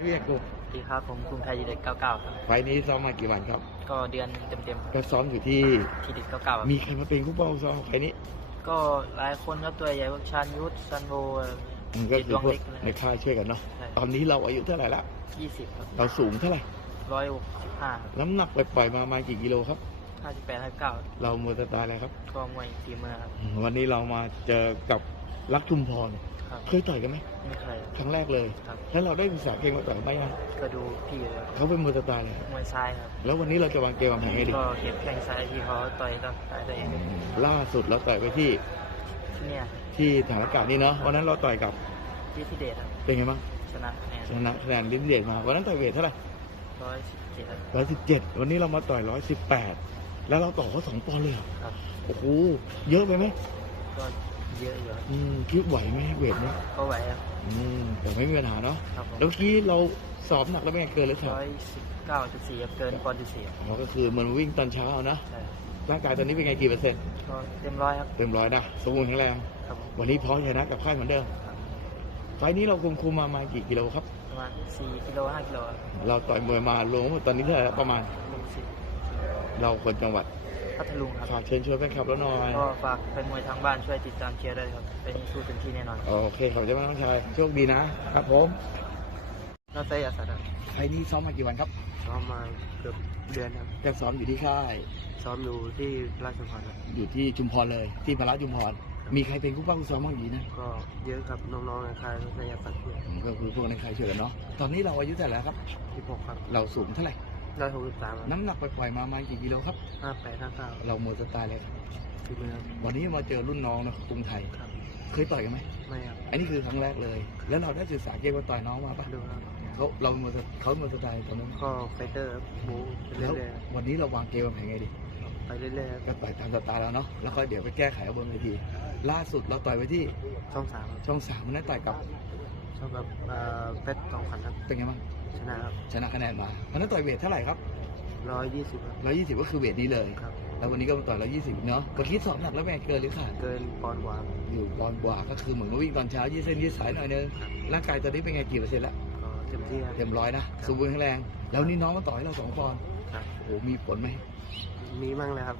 พี่เอกดูสวัสดีครับผมกรุงไทยดีเด็ก99 ครับ ไฟล์นี้ซ้อมมากี่วันครับ ก็เดือนเต็มก็ซ้อมอยู่ที่ๆที่เด็ก99ครับมีใครมาเป็นคู่เป้าซ้อมไฟล์นี้ก็หลายคนครับตัวใหญ่พวกชานยุทธซันโบมันก็คือพวกเด็กในค่ายช่วยกันเนาะใช่ตอนนี้เราอายุเท่าไหร่ละ20ครับเราสูงเท่าไหร่165น้ำหนักปล่อยๆมาประมาณกี่กิโลครับ58 59เราโมวแต่ตายแล้วครับ ก็มวยฝีมือครับวันนี้เรามาเจอกับรักชุมพร ครับเคยต่อยกันไหมไม่เคยครั้งแรกเลย ครับ แล้วเราได้ศึกษาเกมมาต่อยกันไหมยังก็ดูพี่เลยเขาเป็นมือตายเลยมวยซ้ายครับแล้ววันนี้เราจะวางเกมวางแผนไงดีก็เก็บแข้งซ้ายที่เขาต่อยต้องซ้ายตัวเองล่าสุดเราต่อยไปที่ที่เนี่ยที่ฐานอากาศนี่เนาะวันนั้นเราต่อยกับที่ที่เดชครับเป็นไงบ้างชนะคะแนนชนะคะแนนลิ้นเดชมาวันนั้นต่อยเวทเท่าไหร่117ครับ ร้อยสิบเจ็ดวันนี้เรามาต่อยร้อยสิบแปดแล้วเราต่อเขาสองปอนด์เลยเหรอครับ โอ้โหเยอะไปไหมก็ เยอะอยู่ครับอืมคิดไหวไหมเวทเนาะก็ไหวครับ อืมแต่ไม่มีปัญหาเนาะครับผมแล้วเมื่อกี้เราสอบหนักแล้วเป็นไงเกินหรือเปล่า119.4ครับเกินปอนด์จุดสี่ครับเราก็คือเหมันวิ่งตอนเช้านะใช่ร่างกายตอนนี้เป็นไงกี่เปอร์เซ็นต์ก็เต็มร้อยครับเต็มร้อยนะสมบูรณ์แข็งแรงครับผมวันนี้พร้อมชนะกับค่ายเหมือนเดิมครับไฟล์นี้เราคุมคุมมามากี่กิโลครับ ประมาณ4กิโล5กิโลครับเราต่อยมวยมารวมทั้งหมดตอนนี้เท่าไหร่แล้วประมาณลงสิบเราคนจังหวัด พัทลุงครับ ฝากเชิญชวนแฟนคลับแล้วหน่อย ก็ฝากเป็นมวยทางบ้านช่วยติดตามเชียร์ด้วยครับเป็นสู้เต็มที่แน่นอนโอเคขอบใจมากน้องชาย โชคดีนะครับผมน่าจะอาสาครับไฟล์นี้ซ้อมมากี่วันครับ ซ้อมมาเกือบเดือนครับ จะซ้อมอยู่ที่ค่าย ซ้อมอยู่ที่ราชพัฒน์ครับ อยู่ที่ชุมพรเลย ที่พระชุมพร มีใครเป็นคู่ป้าคู่ซ้อมบ้างอยู่นะ ก็เยอะครับน้องๆในค่ายน่าจะสักเพื่อนผมก็คือพวกในค่ายช่วยกันเนาะ ตอนนี้เราอายุเท่าไหร่แล้วครับ ที่พกครับ เราสูงเท่าไหร่ ร้อยหกสิบสามน้ำหนักปล่อยๆมาประมาณกี่กิโลครับห้าแปดห้าเก้าเราโมสไตล์เลยครับที่มือครับวันนี้มาเจอรุ่นน้องนะกรุงไทย ครับ เคยต่อยกันไหมไม่ครับอันนี้คือครั้งแรกเลย แล้วเราได้ศึกษาเกมมาต่อยน้องมาปะดูครับเขาเราโมสเขาโมสไตล์ตอนนั้นก็ไฟเตอร์ครับบูไปแล้วเรื่อยวันนี้เราวางเกมมาแผนไงดีๆไปเรื่อยๆครับก็ต่อยตามสไตล์แล้วเนาะแล้วก็เดี๋ยวไปแก้ไขเอาบนเวทีล่าสุดเราต่อยไปที่ช่องสามครับช่องสามวันนั้นต่อยกับชอบกับเอ่อเพชรทองพันครับเป็นไงบ้าง ชนะครับชนะคะแนนมาวันนั้นต่อยเวทเท่าไหร่ครับร้อยยี่สิบครับ ร้อยยี่สิบก็คือเวทนี้เลยครับ แล้ววันนี้ก็มาต่อยร้อยยี่สิบเนาะเมื่อกี้สอบหนักแล้วแม่งเกินหรือขาดเกินปอนด์กว่าอยู่บอลกว่าก็คือเหมือนว่าวิ่งตอนเช้ายืดเส้นยืดสายหน่อยนึงร่างกายตอนนี้เป็นไงกี่เปอร์เซ็นต์แล้วก็เต็มที่ครับ เต็มร้อยนะสมบูรณ์แข็งแรง แล้วนี่น้องมาต่อยเราสองปอนด์ครับ โอ้โหมีผลไหม มีมั่งเลยครับ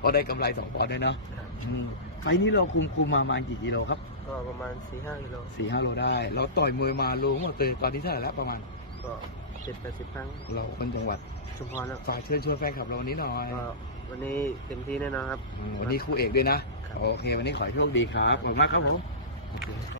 พอได้กำไรสองปอนด์ด้วยเนาะอืมไฟล์นี้เราคุมคุมมาประมาณกี่กิโลครับก็ประมาณสี่ห้ากิโลสี่ห้าโลได้ เราต่อยมวยมารู้หมดเลยตอนนี้เท่าไหร่แล้วประมาณ ก็เจ็ดแปดสิบครั้งเราคนจังหวัดชุมพรครับฝากเชิญชวนแฟนคลับเราวันนี้หน่อยก็วันนี้เต็มที่แน่นอนครับ อืมวันนี้คู่เอกด้วยนะ ครับ โอเค วันนี้ขอให้โชคดีครับ ขอบคุณมากครับผม